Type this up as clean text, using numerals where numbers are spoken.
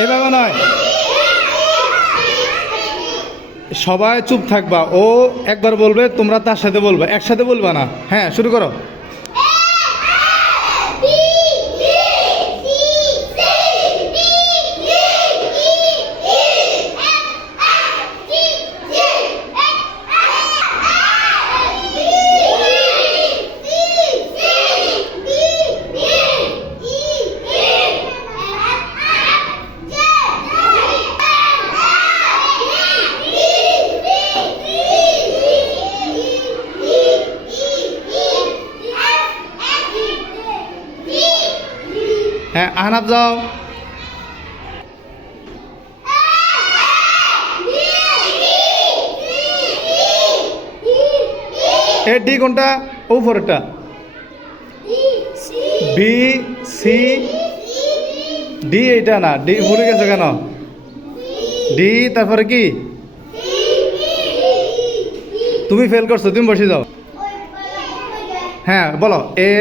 এভাবে নয়, সবাই চুপ থাকবা। ও একবার বলবে, তোমরা তার সাথে বলবে, একসাথে বলবা না। হ্যাঁ, শুরু করো। হ্যাঁ, আহনাফ যাও। এ ডি কোনটা? উপরেরটা। বি সি ডি, এইটা না, ডি ভুলে গেছে কেন? ডি তারপরে কি? তুমি ফেল করছো, তুমি বসে যাও। হ্যাঁ বলো। এ